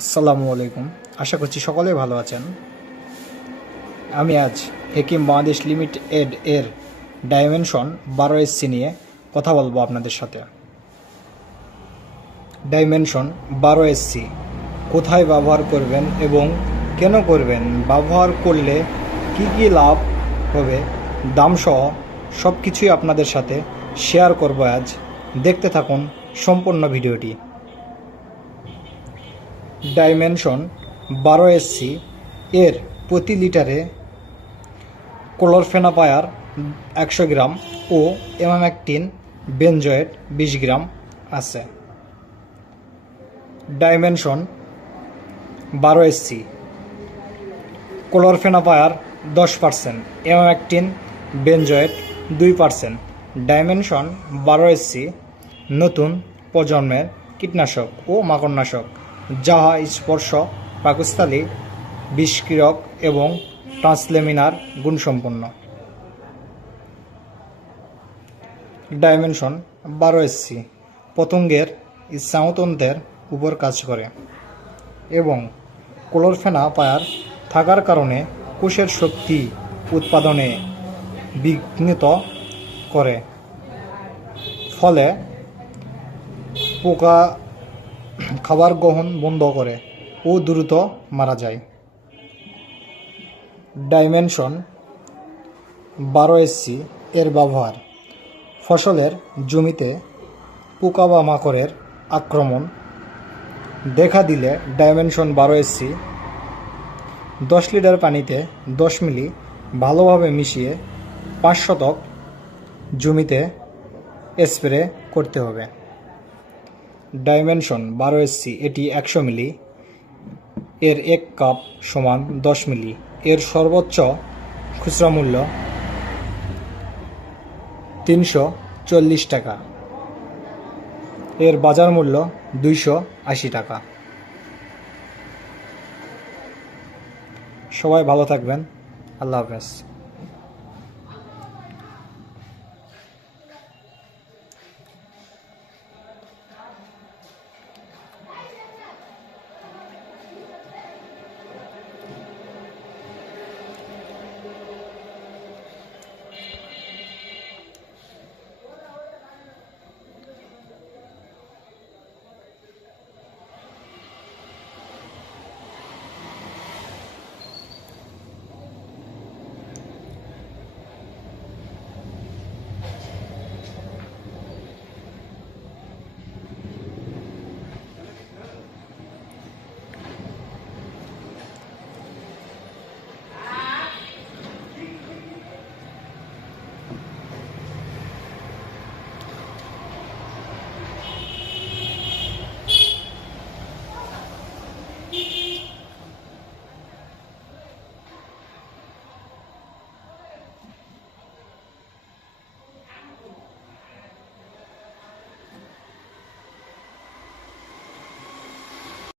আসসালামু আলাইকুম। আশা করছি সকলে ভালো আছেন। আমি আজ হেকিম বাংলাদেশ লিমিটেড এর ডাইমেনশন 12SC নিয়ে কথা বলবো আপনাদের সাথে। ডাইমেনশন 12SC কোথায় ব্যবহার করবেন এবং কেন করবেন, ব্যবহার করলে কি কি লাভ হবে, দামসহ সব কিছুই আপনাদের সাথে শেয়ার করব আজ। দেখতে থাকুন সম্পূর্ণ ভিডিওটি। ডাইমেনশন 12SC এর প্রতি লিটারে ক্লোরফেনাপায়ার 100 গ্রাম ও এমামেকটিন বেনজয়েট 20 গ্রাম আছে। Dimension 12SC ক্লোরফেনাপায়ার 10%, emamectin benzoate 2%। Dimension 12SC নতুন প্রজন্মের কীটনাশক ও মাকড়নাশক, যাহা স্পর্শ, পাকস্থলী, বিষক্রিয়ক এবং ট্রান্সলেমিনার গুণসম্পন্ন। ডাইমেনশন 12SC পতঙ্গের স্নায়ুতন্ত্রের উপর কাজ করে এবং ক্লোরফেনাপায়ার থাকার কারণে কোষের শক্তি উৎপাদনে বিঘ্নিত করে, ফলে পোকা খাবার গ্রহণ বন্ধ করে ও দ্রুত মারা যায়। ডাইমেনশন 12SC এর ব্যবহার: ফসলের জমিতে পোকা বা মাকড়ের আক্রমণ দেখা দিলে ডাইমেনশন 12SC 10 লিটার পানিতে 10 মিলি ভালোভাবে মিশিয়ে 5 শতক জমিতে স্প্রে করতে হবে। ডাইমেনশন 12SC এটি 100 মিলি, এর 1 কাপ সমান 10 মিলি। এর সর্বোচ্চ খুচরা মূল্য 340 টাকা, এর বাজার মূল্য 280 টাকা। সবাই ভালো থাকবেন। আল্লাহ হাফেজ।